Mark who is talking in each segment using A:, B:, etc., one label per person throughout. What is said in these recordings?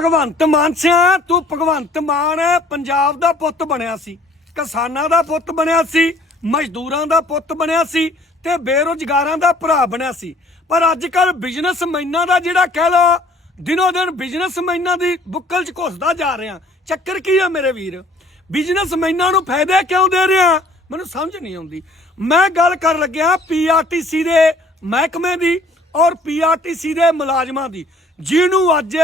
A: ਭਗਵੰਤ ਮਾਨ ਸਿਆ, ਤੂੰ ਭਗਵੰਤ ਮਾਨ ਪੰਜਾਬ ਦਾ ਪੁੱਤ ਬਣਿਆ ਸੀ, ਕਿਸਾਨਾਂ ਦਾ ਪੁੱਤ ਬਣਿਆ ਸੀ, ਮਜ਼ਦੂਰਾਂ ਦਾ ਪੁੱਤ ਬਣਿਆ ਸੀ ਤੇ ਬੇਰੋਜ਼ਗਾਰਾਂ ਦਾ ਭਰਾ ਬਣਿਆ ਸੀ। ਪਰ ਅੱਜ ਕੱਲ ਬਿਜ਼ਨਸਮੈਨਾਂ ਦਾ ਜਿਹੜਾ ਕਹਿ ਲੋ ਦਿਨੋ ਦਿਨ ਬਿਜ਼ਨਸਮੈਨਾਂ ਦੀ ਬੁੱਕਲ 'ਚ ਘੁਸਦਾ ਜਾ ਰਿਹਾ। ਚੱਕਰ ਕੀ ਆ ਮੇਰੇ ਵੀਰ? ਬਿਜ਼ਨਸਮੈਨਾਂ ਨੂੰ ਫਾਇਦੇ ਕਿਉਂ ਦੇ ਰਿਹਾ? ਮੈਨੂੰ ਸਮਝ ਨਹੀਂ ਆਉਂਦੀ। ਮੈਂ ਗੱਲ ਕਰਨ ਲੱਗਿਆ ਪੀਆਰਟੀਸੀ ਦੇ ਮਹਿਕਮੇ ਦੀ ਔਰ ਪੀਆਰਟੀਸੀ ਦੇ ਮੁਲਾਜ਼ਮਾਂ ਦੀ, ਜਿਹਨੂੰ ਅੱਜ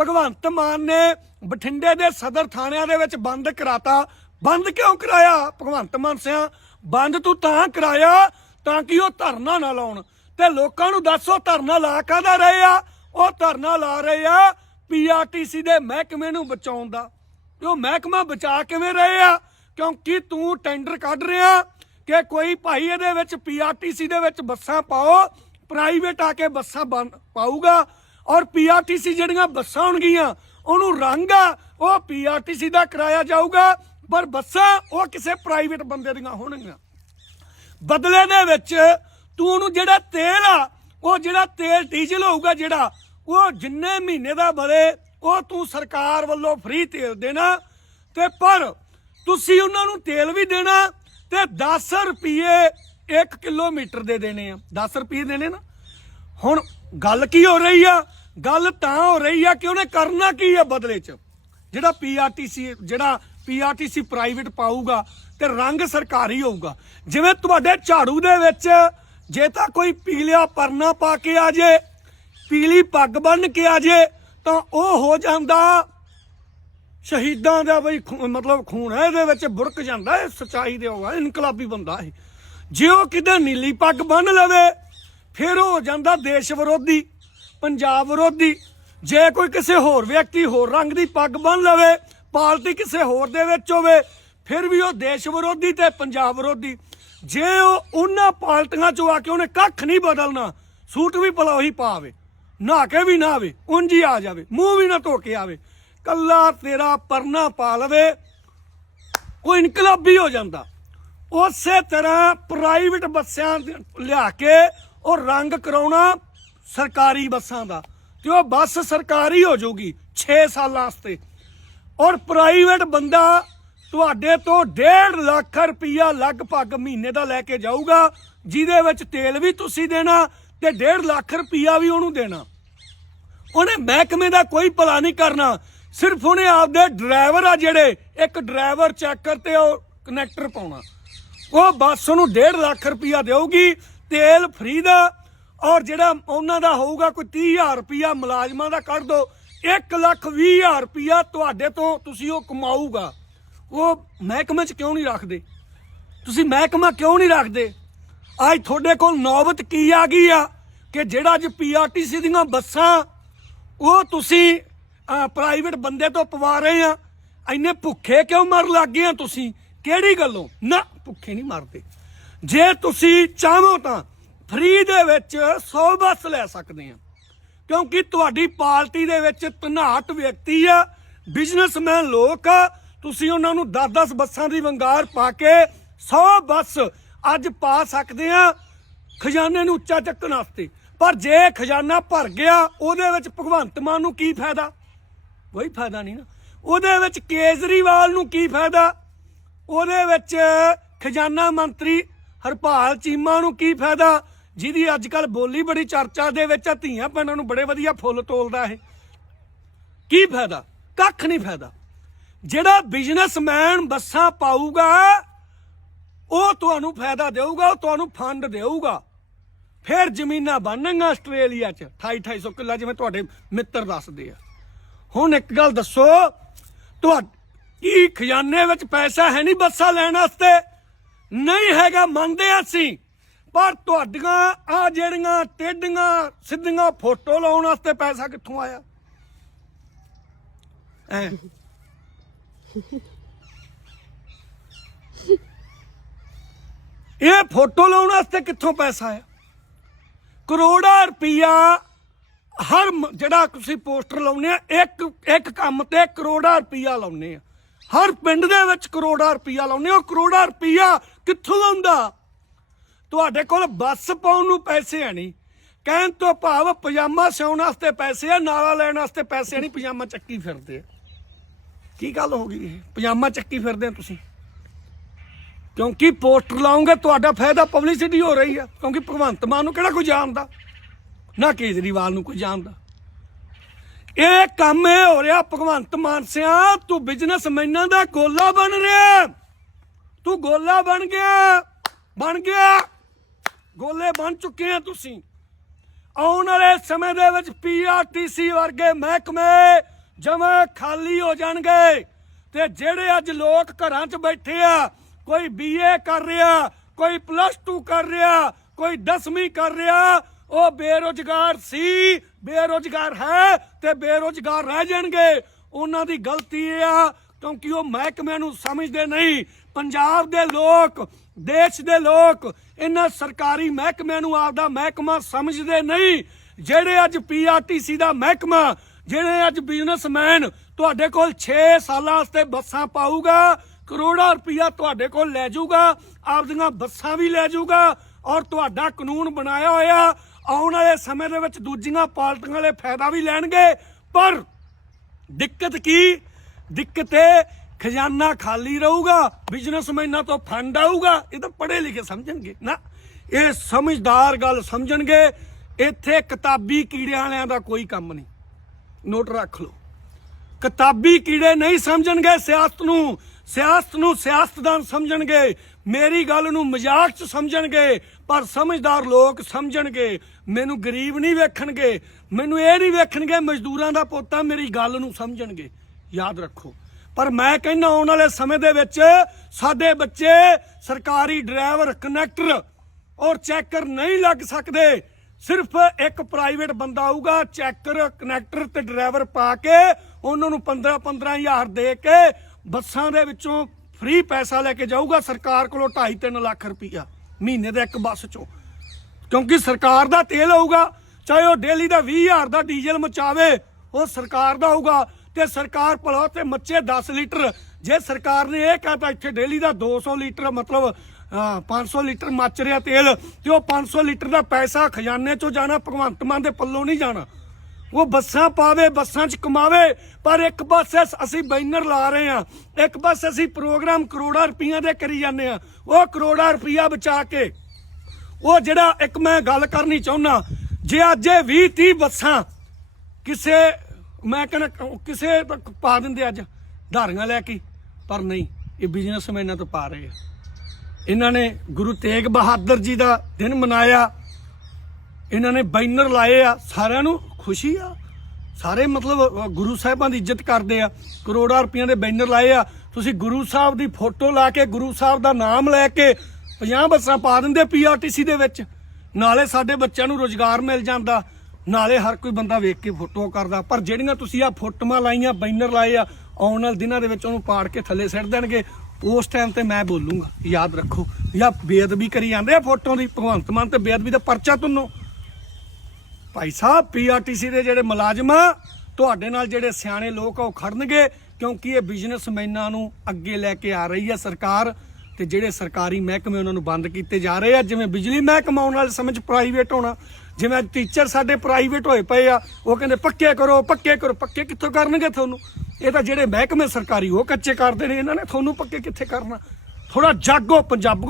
A: ਭਗਵੰਤ ਮਾਨ ਨੇ ਬਠਿੰਡੇ ਦੇ ਸਦਰ ਥਾਣਿਆਂ ਦੇ ਵਿੱਚ ਬੰਦ ਕਰਾਤਾ। ਬੰਦ ਕਿਉਂ ਕਰਾਇਆ ਭਗਵੰਤ ਮਾਨ ਸਿਆ? ਬੰਦ ਤੂੰ ਤਾਂ ਕਰਾਇਆ ਤਾਂ ਕਿ ਉਹ ਧਰਨਾ ਨਾ ਲਾਉਣ। ਤੇ ਲੋਕਾਂ ਨੂੰ ਦੱਸੋ ਧਰਨਾ ਲਾ ਕਾਹਦਾ ਰਹੇ ਆ? ਉਹ ਧਰਨਾ ਲਾ ਰਹੇ ਆ ਪੀਆਰਟੀਸੀ ਦੇ ਮਹਿਕਮੇ ਨੂੰ ਬਚਾਉਣ ਦਾ। ਤੇ ਉਹ ਮਹਿਕਮਾ ਬਚਾ ਕਿਵੇਂ ਰਹੇ ਆ? ਕਿਉਂਕਿ ਤੂੰ ਟੈਂਡਰ ਕੱਢ ਰਿਹਾ ਕਿ ਕੋਈ ਭਾਈ ਇਹਦੇ ਵਿੱਚ ਪੀਆਰਟੀਸੀ ਦੇ ਵਿੱਚ ਬੱਸਾਂ ਪਾਓ ਪ੍ਰਾਈਵੇਟ ਆ ਕੇ ਬੱਸਾਂ ਬਣ ਪਾਊਗਾ। ਔਰ ਪੀਆਰਟੀਸੀ ਜਿਹੜੀਆਂ ਬੱਸਾਂ ਹੋਣਗੀਆਂ ਉਹਨੂੰ ਰੰਗ ਆ, ਉਹ ਪੀਆਰਟੀਸੀ ਦਾ ਕਰਾਇਆ ਜਾਊਗਾ, ਪਰ ਬੱਸਾਂ ਉਹ ਕਿਸੇ ਪ੍ਰਾਈਵੇਟ ਬੰਦੇ ਦੀਆਂ ਹੋਣਗੀਆਂ। ਬਦਲੇ ਦੇ ਵਿੱਚ ਤੂੰ ਉਹਨੂੰ ਜਿਹੜਾ ਤੇਲ ਆ, ਉਹ ਜਿਹੜਾ ਤੇਲ ਡੀਜ਼ਲ ਹੋਊਗਾ ਜਿਹੜਾ, ਉਹ ਜਿੰਨੇ ਮਹੀਨੇ ਦਾ ਬਲੇ ਉਹ ਤੂੰ ਸਰਕਾਰ ਵੱਲੋਂ ਫ੍ਰੀ ਤੇਲ ਦੇਣਾ, ਤੇ ਪਰ ਤੁਸੀਂ ਉਹਨਾਂ ਨੂੰ ਤੇਲ ਵੀ ਦੇਣਾ, ਤੇ 10 ਰੁਪਏ 1 ਕਿਲੋਮੀਟਰ ਦੇ ਦੇਣੇ ਆ। 10 ਰੁਪਏ ਦੇਣੇ ਨਾ। ਹੁਣ ਗੱਲ ਕੀ ਹੋ ਰਹੀ ਆ? ਗੱਲ ਤਾਂ ਹੋ ਰਹੀ ਆ ਕਿ ਉਹਨੇ ਕਰਨਾ ਕੀ ਆ ਬਦਲੇ ਚ? ਜਿਹੜਾ ਪੀਆਰਟੀਸੀ ਜਿਹੜਾ ਪੀਆਰਟੀਸੀ ਪ੍ਰਾਈਵੇਟ ਪਾਊਗਾ ਤੇ ਰੰਗ ਸਰਕਾਰੀ ਹੋਊਗਾ। ਜਿਵੇਂ ਤੁਹਾਡੇ ਝਾੜੂ ਦੇ ਵਿੱਚ ਜੇ ਤਾਂ ਕੋਈ ਪੀਲਿਆ ਪਰਨਾ ਪਾ ਕੇ ਆ ਜੇ, ਪੀਲੀ ਪੱਗ ਬੰਨ ਕੇ ਆ ਜੇ, ਤਾਂ ਉਹ ਹੋ ਜਾਂਦਾ ਸ਼ਹੀਦਾਂ ਦਾ ਬਈ ਖੂ- ਮਤਲਬ ਖੂਨ ਹੈ ਇਹਦੇ ਵਿੱਚ ਬੁਰਕ ਜਾਂਦਾ ਹੈ ਸਚਾਈ ਦੇ ਹੋਗਾ ਇਨਕਲਾਬੀ ਬੰਦਾ ਹੈ ਜੇ ਉਹ ਕਿਤੇ ਨੀਲੀ ਪੱਗ ਬੰਨ ਲਵੇ, ਫਿਰ ਉਹ ਹੋ ਜਾਂਦਾ ਦੇਸ਼ ਵਿਰੋਧੀ। ਪੰਜਾਬ ਵਿਰੋਧੀ, ਜੇ ਕੋਈ ਕਿਸੇ ਹੋਰ ਵਿਅਕਤੀ ਹੋਰ ਰੰਗ ਦੀ ਪੱਗ ਬੰਨ ਲਵੇ ਪਾਰਟੀ ਕਿਸੇ ਹੋਰ ਦੇ ਵਿੱਚ ਹੋਵੇ, ਫਿਰ ਵੀ ਉਹ ਦੇਸ਼ ਵਿਰੋਧੀ ਤੇ ਪੰਜਾਬ ਵਿਰੋਧੀ। ਜੇ ਉਹ ਉਹਨਾਂ ਪਾਰਟੀਆਂ ਚੋਂ ਆ ਕੇ ਉਹਨੇ ਕੱਖ ਨਹੀਂ ਬਦਲਣਾ, ਸੂਟ ਵੀ ਭਲਾ ਉਹੀ ਪਾਵੇ, ਨਹਾ ਕੇ ਵੀ ਨਾ ਆਵੇ, ਉਂਝ ਹੀ ਆ ਜਾਵੇ, ਮੂੰਹ ਵੀ ਨਾ ਧੋ ਕੇ ਆਵੇ, ਕੱਲਾ ਤੇਰਾ ਪਰਨਾ ਪਾ ਲਵੇ ਉਹ ਇਨਕਲਾਬੀ ਹੋ ਜਾਂਦਾ। ਉਸੇ ਤਰ੍ਹਾਂ ਪ੍ਰਾਈਵੇਟ ਬੱਸਾਂ ਲਿਆ ਕੇ ਉਹ ਰੰਗ ਕਰਾਉਣਾ ਸਰਕਾਰੀ ਬੱਸਾਂ ਦਾ ਤੇ ਉਹ ਬੱਸ ਸਰਕਾਰੀ ਹੋ ਜਾਊਗੀ 6 ਸਾਲਾਂ ਵਾਸਤੇ। ਔਰ ਪ੍ਰਾਈਵੇਟ ਬੰਦਾ ਤੁਹਾਡੇ ਤੋਂ 1.5 ਲੱਖ ਰੁਪਈਆ ਲਗਭਗ ਮਹੀਨੇ ਦਾ ਲੈ ਕੇ ਜਾਊਗਾ, ਜਿਹਦੇ ਵਿੱਚ ਤੇਲ ਵੀ ਤੁਸੀਂ ਦੇਣਾ ਤੇ 1.5 ਲੱਖ ਰੁਪਈਆ ਵੀ ਉਹਨੂੰ ਦੇਣਾ। ਉਹਨੇ ਮਹਿਕਮੇ ਦਾ ਕੋਈ ਭਲਾ ਨਹੀਂ ਕਰਨਾ। ਸਿਰਫ ਉਹਨੇ ਆਪਦੇ ਡਰਾਈਵਰ ਆ ਜਿਹੜੇ, ਇੱਕ ਡਰਾਈਵਰ ਚੈੱਕਰ ਤੇ ਉਹ ਕਨੈਕਟਰ ਪਾਉਣਾ। ਉਹ ਬੱਸ ਉਹਨੂੰ 1.5 ਲੱਖ ਰੁਪਇਆ ਦੇਊਗੀ, ਤੇਲ ਫ੍ਰੀ ਦਾ ਔਰ ਜਿਹੜਾ ਉਹਨਾਂ ਦਾ ਹੋਊਗਾ ਕੋਈ 30000 ਰੁਪਇਆ ਮੁਲਾਜ਼ਮਾਂ ਦਾ ਕੱਢ ਦੋ 1 ਲੱਖ 20000 ਰੁਪਇਆ ਤੁਹਾਡੇ ਤੋਂ ਤੁਸੀਂ ਉਹ ਕਮਾਊਗਾ। ਉਹ ਮਹਿਕਮੇ 'ਚ ਕਿਉਂ ਨਹੀਂ ਰੱਖਦੇ? ਤੁਸੀਂ ਮਹਿਕਮਾ ਕਿਉਂ ਨਹੀਂ ਰੱਖਦੇ? ਅੱਜ ਤੁਹਾਡੇ ਕੋਲ ਨੌਬਤ ਕੀ ਆ ਗਈ ਆ ਕਿ ਜਿਹੜਾ ਅੱਜ ਪੀਆਰਟੀਸੀ ਦੀਆਂ ਬੱਸਾਂ, ਉਹ ਤੁਸੀਂ ਪ੍ਰਾਈਵੇਟ ਬੰਦੇ ਤੋਂ ਪਵਾ ਰਹੇ ਆ। ਇੰਨੇ ਭੁੱਖੇ ਕਿਉਂ ਮਰ ਲੱਗ ਗਏ ਆ ਤੁਸੀਂ? ਕਿਹੜੀ ਗੱਲੋਂ? ਨਾ, ਭੁੱਖੇ ਨਹੀਂ ਮਰਦੇ। ਜੇ ਤੁਸੀਂ ਚਾਹੋ ਤਾਂ ਫ੍ਰੀ ਦੇ ਵਿੱਚ 100 ਬੱਸ ਲੈ ਸਕਦੇ ਆ ਕਿਉਂਕਿ ਤੁਹਾਡੀ ਪਾਰਟੀ ਦੇ ਵਿੱਚ ਧਨਾਟ ਵਿਅਕਤੀ ਆ ਬਿਜ਼ਨਸਮੈਨ ਲੋਕ ਆ, ਤੁਸੀਂ ਉਹਨਾਂ ਨੂੰ 10-10 ਬੱਸਾਂ ਦੀ ਵੰਗਾਰ ਪਾ ਕੇ 100 ਬੱਸ ਅੱਜ ਪਾ ਸਕਦੇ ਆ ਖਜ਼ਾਨੇ ਨੂੰ ਉੱਚਾ ਚੱਕਣ ਵਾਸਤੇ। ਪਰ ਜੇ ਖਜ਼ਾਨਾ ਭਰ ਗਿਆ, ਉਹਦੇ ਵਿੱਚ ਭਗਵੰਤ ਮਾਨ ਨੂੰ ਕੀ ਫਾਇਦਾ? ਕੋਈ ਫਾਇਦਾ ਨਹੀਂ ਨਾ। ਉਹਦੇ ਵਿੱਚ ਕੇਜਰੀਵਾਲ ਨੂੰ ਕੀ ਫਾਇਦਾ? ਉਹਦੇ ਵਿੱਚ ਖਜ਼ਾਨਾ ਮੰਤਰੀ ਹਰਪਾਲ ਚੀਮਾ ਨੂੰ ਕੀ ਫਾਇਦਾ? ਜਿਹਦੀ ਅੱਜ ਕੱਲ ਬੋਲੀ ਬੜੀ ਚਰਚਾ ਦੇ ਵਿੱਚ ਆ, ਧੀਆਂ ਭੈਣਾਂ ਨੂੰ ਬੜੇ ਵਧੀਆ ਫੁੱਲ ਤੋਲਦਾ ਇਹ। ਕੀ ਫਾਇਦਾ? ਕੱਖ ਨਹੀਂ ਫਾਇਦਾ। ਜਿਹੜਾ ਬਿਜ਼ਨਸਮੈਨ ਬੱਸਾਂ ਪਾਊਗਾ, ਉਹ ਤੁਹਾਨੂੰ ਫਾਇਦਾ ਦੇਊਗਾ, ਉਹ ਤੁਹਾਨੂੰ ਫੰਡ ਦੇਊਗਾ। ਫਿਰ ਜ਼ਮੀਨਾਂ ਬਣਨਗੀਆਂ ਆਸਟ੍ਰੇਲੀਆ 'ਚ। 28 250 ਕਿੱਲਾ ਜਿਵੇਂ ਤੁਹਾਡੇ ਮਿੱਤਰ ਦੱਸਦੇ ਆ। ਹੁਣ ਇੱਕ ਗੱਲ ਦੱਸੋ ਤੁਹਾ ਕੀ ਖਜ਼ਾਨੇ ਵਿੱਚ ਪੈਸਾ ਹੈ ਨਹੀਂ ਬੱਸਾਂ ਲੈਣ ਵਾਸਤੇ? ਨਹੀਂ ਹੈਗਾ, ਮੰਨਦੇ ਅਸੀਂ। ਪਰ ਤੁਹਾਡੀਆਂ ਆ ਜਿਹੜੀਆਂ ਟੇਡੀਆਂ ਸਿੱਧੀਆਂ ਫੋਟੋ ਲਾਉਣ ਵਾਸਤੇ ਪੈਸਾ ਕਿੱਥੋਂ ਆਇਆ? ਐ। ਇਹ ਫੋਟੋ ਲਾਉਣ ਵਾਸਤੇ ਕਿੱਥੋਂ ਪੈਸਾ ਆਇਆ? ਕਰੋੜਾਂ ਰੁਪਈਆ ਹਰ ਜਿਹੜਾ ਤੁਸੀਂ ਪੋਸਟਰ ਲਾਉਨੇ ਆ, ਇੱਕ ਇੱਕ ਕੰਮ ਤੇ ਕਰੋੜਾਂ ਰੁਪਈਆ ਲਾਉਨੇ ਆ। ਹਰ ਪਿੰਡ ਦੇ ਵਿੱਚ ਕਰੋੜਾਂ ਰੁਪਈਆ ਲਾਉਨੇ ਉਹ ਕਰੋੜਾਂ ਰੁਪਈਆ ਕਿੱਥੋਂ ਆਉਂਦਾ ਤੁਹਾਡੇ ਕੋਲ ਬੱਸ ਪਾਉਣ ਨੂੰ ਪੈਸੇ ਹੈ ਨਹੀਂ। ਕਹਿਣ ਤੋਂ ਭਾਵ ਪਜਾਮਾ ਸਿਉਣ ਵਾਸਤੇ ਪੈਸੇ ਆ, ਨਾਲਾ ਲੈਣ ਵਾਸਤੇ ਪੈਸੇ ਨਹੀਂ, ਪਜਾਮਾ ਚੱਕੀ ਫਿਰਦੇ ਆ। ਕੀ ਗੱਲ ਹੋ ਗਈ ਇਹ? ਪਜਾਮਾ ਚੱਕੀ ਫਿਰਦੇ ਆ ਤੁਸੀਂ। ਕਿਉਂਕਿ ਪੋਸਟਰ ਲਾਉਂਗੇ, ਤੁਹਾਡਾ ਫਾਇਦਾ ਪਬਲਿਸਿਟੀ ਹੋ ਰਹੀ ਆ। ਕਿਉਂਕਿ ਭਗਵੰਤ ਮਾਨ ਨੂੰ ਕਿਹੜਾ ਕੋਈ ਜਾਣਦਾ? ਨਾ ਕੇਜਰੀਵਾਲ ਨੂੰ ਕੋਈ ਜਾਣਦਾ। ਇਹ ਕੰਮ ਇਹ ਹੋ ਰਿਹਾ, ਭਗਵੰਤ ਮਾਨ ਸਿਆ, ਤੂੰ ਬਿਜ਼ਨਸਮੈਨਾਂ ਦਾ ਗੋਲਾ ਬਣ ਰਿਹਾ। ਤੂੰ ਗੋਲਾ ਬਣ ਗਿਆ ਬਣ ਗਿਆ। ਗੋਲੇ ਬਣ ਚੁੱਕੇ ਆ ਤੁਸੀਂ। ਆਉਣ ਵਾਲੇ ਸਮੇਂ ਦੇ ਵਿੱਚ ਪੀਆਰਟੀਸੀ ਵਰਗੇ ਮਹਿਕਮੇ ਜਮਾ ਖਾਲੀ ਹੋ ਜਾਣਗੇ ਤੇ ਜਿਹੜੇ ਅੱਜ ਲੋਕ ਘਰਾਂ 'ਚ ਬੈਠੇ ਆ, ਕੋਈ ਬੀਏ ਕਰ ਰਿਹਾ, ਕੋਈ ਪਲੱਸ 2 ਕਰ ਰਿਹਾ, ਕੋਈ 10ਵੀਂ ਕਰ ਰਿਹਾ, ਉਹ ਬੇਰੋਜ਼ਗਾਰ ਸੀ, ਬੇਰੋਜ਼ਗਾਰ ਹੈ ਤੇ ਬੇਰੋਜ਼ਗਾਰ ਰਹਿ ਜਾਣਗੇ। ਉਹਨਾਂ ਦੀ ਗਲਤੀ ਇਹ ਆ ਕਿਉਂਕਿ ਉਹ ਮਹਿਕਮਿਆਂ ਨੂੰ ਸਮਝਦੇ ਨਹੀਂ। ਪੰਜਾਬ ਦੇ ਲੋਕ, ਦੇਸ਼ ਦੇ ਲੋਕ, ਇਹਨਾਂ ਸਰਕਾਰੀ ਮਹਿਕਮਿਆਂ ਨੂੰ ਆਪਦਾ ਮਹਿਕਮਾ ਸਮਝਦੇ ਨਹੀਂ। ਜਿਹੜੇ ਅੱਜ ਪੀਆਰਟੀਸੀ ਦਾ ਮਹਿਕਮਾ, ਜਿਹੜੇ ਅੱਜ ਬਿਜ਼ਨਸਮੈਨ, ਤੁਹਾਡੇ ਕੋਲ 6 ਸਾਲਾਂ ਵਾਸਤੇ ਬੱਸਾਂ ਪਾਊਗਾ, ਕਰੋੜਾਂ ਰੁਪਇਆ ਤੁਹਾਡੇ ਕੋਲ ਲੈ ਜਾਊਗਾ, ਆਪਦੀਆਂ ਬੱਸਾਂ ਵੀ ਲੈ ਜਾਊਗਾ ਔਰ ਤੁਹਾਡਾ ਕਾਨੂੰਨ ਬਣਾਇਆ ਹੋਇਆ, ਆਉਣ ਵਾਲੇ ਸਮੇਂ ਦੇ ਵਿੱਚ ਦੂਜੀਆਂ ਪਾਰਟੀਆਂ ਵਾਲੇ ਫਾਇਦਾ ਵੀ ਲੈਣਗੇ। ਪਰ ਦਿੱਕਤ ਕੀ? ਦਿੱਕਤ ਇਹ ਖਜ਼ਾਨਾ ਖਾਲੀ ਰਹੂਗਾ ਬਿਜ਼ਨਸਮੈਨਾਂ ਤੋਂ ਫੰਡ ਆਊਗਾ। ਇਹ ਤਾਂ ਪੜ੍ਹੇ ਲਿਖੇ ਸਮਝਣਗੇ। ਨਾ, ਇਹ ਸਮਝਦਾਰ ਗੱਲ ਸਮਝਣਗੇ, ਇੱਥੇ ਕਿਤਾਬੀ ਕੀੜਿਆਂ ਵਾਲਿਆਂ ਦਾ ਕੋਈ ਕੰਮ ਨਹੀਂ। ਨੋਟ ਰੱਖ ਲਓ। ਕਿਤਾਬੀ ਕੀੜੇ ਨਹੀਂ ਸਮਝਣਗੇ, ਸਿਆਸਤ ਨੂੰ ਸਿਆਸਤ ਨੂੰ ਸਿਆਸਤਦਾਨ ਸਮਝਣਗੇ। ਮੇਰੀ ਗੱਲ ਨੂੰ ਮਜ਼ਾਕ 'ਚ ਸਮਝਣਗੇ, ਪਰ ਸਮਝਦਾਰ ਲੋਕ ਸਮਝਣਗੇ। ਮੈਨੂੰ ਗਰੀਬ ਨਹੀਂ ਵੇਖਣਗੇ, ਮੈਨੂੰ ਇਹ ਨਹੀਂ ਵੇਖਣਗੇ, ਮਜ਼ਦੂਰਾਂ ਦਾ ਪੋਤਾ ਮੇਰੀ ਗੱਲ ਨੂੰ ਸਮਝਣਗੇ। ਯਾਦ ਰੱਖੋ। ਪਰ ਮੈਂ ਕਹਿੰਦਾ ਆਉਣ ਵਾਲੇ ਸਮੇਂ ਦੇ ਵਿੱਚ ਸਾਡੇ ਬੱਚੇ ਸਰਕਾਰੀ ਡਰਾਈਵਰ ਕਨੈਕਟਰ ਔਰ ਚੈਕਰ ਨਹੀਂ ਲੱਗ ਸਕਦੇ। ਸਿਰਫ ਇੱਕ ਪ੍ਰਾਈਵੇਟ ਬੰਦਾ ਆਊਗਾ, ਚੈਕਰ ਕਨੈਕਟਰ ਤੇ ਡਰਾਈਵਰ ਪਾ ਕੇ ਉਹਨਾਂ ਨੂੰ 15 15000 ਦੇ ਕੇ ਬੱਸਾਂ ਦੇ ਵਿੱਚੋਂ ਫ੍ਰੀ ਪੈਸਾ ਲੈ ਕੇ ਜਾਊਗਾ। ਸਰਕਾਰ ਕੋਲੋਂ 2.5 3 ਲੱਖ ਰੁਪਈਆ ਮਹੀਨੇ ਦੇ ਇੱਕ ਬੱਸ ਚੋਂ। ਕਿਉਂਕਿ ਸਰਕਾਰ ਦਾ ਤੇਲ ਹੋਊਗਾ ਚਾਹੇ ਉਹ ਡੇਲੀ ਦਾ 20000 ਦਾ ਡੀਜ਼ਲ ਮਚਾਵੇ, ਉਹ ਸਰਕਾਰ ਦਾ ਹੋਊਗਾ ਤੇ ਸਰਕਾਰ ਭਲਾ ਤੇ ਮੱਚੇ 10 ਲੀਟਰ। ਜੇ ਸਰਕਾਰ ਨੇ ਇਹ ਕਹਤਾ ਇੱਥੇ ਡੇਲੀ ਦਾ 200 ਲੀਟਰ ਮਤਲਬ ਅਹ, 500 ਲੀਟਰ ਮੱਚ ਰਿਹਾ ਤੇਲ ਤੇ ਉਹ 500 ਲੀਟਰ ਦਾ ਪੈਸਾ ਖਜ਼ਾਨੇ ਚੋਂ ਜਾਣਾ ਭਗਵੰਤ ਮਾਨ ਦੇ ਪੱਲੋਂ ਨਹੀਂ ਜਾਣਾ। ਉਹ ਬੱਸਾਂ ਪਾਵੇ ਬੱਸਾਂ 'ਚ ਕਮਾਵੇ ਪਰ ਇੱਕ ਪਾਸੇ ਅਸੀਂ ਬੈਨਰ ਲਾ ਰਹੇ ਆ ਇੱਕ ਪਾਸੇ ਅਸੀਂ ਪ੍ਰੋਗਰਾਮ ਕਰੋੜਾਂ ਰੁਪਈਆ ਦੇ ਕਰੀ ਜਾਂਦੇ ਆ ਉਹ ਕਰੋੜਾਂ ਰੁਪਈਆ ਬਚਾ ਕੇ। ਉਹ ਜਿਹੜਾ ਇੱਕ ਮੈਂ ਗੱਲ ਕਰਨੀ ਚਾਹੁੰਦਾ ਜੇ ਅੱਜ ਇਹ 20 30 ਬੱਸਾਂ ਕਿਸੇ ਮੈਂ ਕਹਿੰਦਾ ਕਿਸੇ ਤੱਕ ਪਾ ਦਿੰਦੇ ਅੱਜ। ਧਾਰੀਆਂ ਲੈ ਕੇ ਪਰ ਨਹੀਂ, ਇਹ ਬਿਜ਼ਨਸਮੈਨਾਂ ਤੋਂ ਪਾ ਰਹੇ ਆ। ਇਹਨਾਂ ਨੇ ਗੁਰੂ ਤੇਗ ਬਹਾਦਰ ਜੀ ਦਾ ਦਿਨ ਮਨਾਇਆ। ਇਹਨਾਂ ਨੇ ਬੈਨਰ ਲਾਏ ਆ, ਸਾਰਿਆਂ ਨੂੰ ਖੁਸ਼ੀ ਆ। ਸਾਰੇ ਮਤਲਬ ਗੁਰੂ ਸਾਹਿਬਾਂ ਦੀ ਇੱਜ਼ਤ ਕਰਦੇ ਆ। ਕਰੋੜਾਂ ਰੁਪਈਆਂ ਦੇ ਬੈਨਰ ਲਾਏ ਆ। ਤੁਸੀਂ ਗੁਰੂ ਸਾਹਿਬ ਦੀ ਫੋਟੋ ਲਾ ਕੇ, ਗੁਰੂ ਸਾਹਿਬ ਦਾ ਨਾਮ ਲੈ ਕੇ 50 ਬੱਸਾਂ ਪਾ ਦਿੰਦੇ ਪੀਆਰਟੀਸੀ ਦੇ ਵਿੱਚ। ਨਾਲੇ ਸਾਡੇ ਬੱਚਿਆਂ ਨੂੰ ਰੋਜ਼ਗਾਰ ਮਿਲ ਜਾਂਦਾ। ਨਾਲੇ ਹਰ ਕੋਈ ਬੰਦਾ ਵੇਖ ਕੇ ਫੋਟੋ ਕਰਦਾ, ਪਰ ਜਿਹੜੀਆਂ ਤੁਸੀਂ ਆ ਫੋਟੋਆਂ ਲਾਈਆਂ, ਬੈਨਰ ਲਾਏ ਆ, ਆਉਣ ਵਾਲੇ ਦਿਨਾਂ ਦੇ ਵਿੱਚ ਉਹਨੂੰ ਪਾੜ ਕੇ ਥੱਲੇ ਸਿੱਟ ਦੇਣਗੇ, ਉਸ ਟਾਈਮ ਤੇ ਮੈਂ ਬੋਲੂੰਗਾ, ਯਾਦ ਰੱਖੋ, ਜਾਂ ਬੇਅਦਬੀ ਕਰੀ ਜਾਂਦੇ ਆ ਫੋਟੋ ਦੀ, ਭਗਵੰਤ ਮਾਨ ਤੇ ਬੇਅਦਬੀ ਦਾ ਪਰਚਾ ਤੁੰਨੋ। ਭਾਈ ਸਾਹਿਬ ਪੀਆਰਟੀਸੀ ਦੇ ਜਿਹੜੇ ਮੁਲਾਜ਼ਮ ਆ, ਤੁਹਾਡੇ ਨਾਲ ਜਿਹੜੇ ਸਿਆਣੇ ਲੋਕ ਆ, ਉਹ ਖੜਨਗੇ, ਕਿਉਂਕਿ ਇਹ ਬਿਜ਼ਨਸਮੈਨਾਂ ਨੂੰ ਅੱਗੇ ਲੈ ਕੇ ਆ ਰਹੀ ਹੈ ਸਰਕਾਰ, ਤੇ ਜਿਹੜੇ ਸਰਕਾਰੀ ਮਹਿਕਮੇ ਉਹਨਾਂ ਨੂੰ ਬੰਦ ਕੀਤੇ ਜਾ ਰਹੇ ਆ, ਜਿਵੇਂ ਬਿਜਲੀ ਮਹਿਕਮਾ ਆਉਣ ਵਾਲੇ ਸਮੇਂ 'ਚ ਪ੍ਰਾਈਵੇਟ ਹੋਣਾ। ਜਿਵੇਂ ਟੀਚਰ ਸਾਡੇ ਪ੍ਰਾਈਵੇਟ ਹੋਏ ਪਏ ਆ, ਉਹ ਕਹਿੰਦੇ ਪੱਕੇ ਕਰੋ ਪੱਕੇ ਕਰੋ, ਪੱਕੇ ਕਿੱਥੋਂ ਕਰਨਗੇ ਤੁਹਾਨੂੰ? ਇਹ ਤਾਂ ਜਿਹੜੇ ਮਹਿਕਮੇ ਸਰਕਾਰੀ ਉਹ ਕੱਚੇ ਕਰਦੇ ਨੇ ਇਹਨਾਂ ਨੇ ਤੁਹਾਨੂੰ ਪੱਕੇ ਕਿੱਥੇ ਕਰਨਾ? ਥੋੜਾ ਜਾਗੋ, ਪੰਜਾਬੋ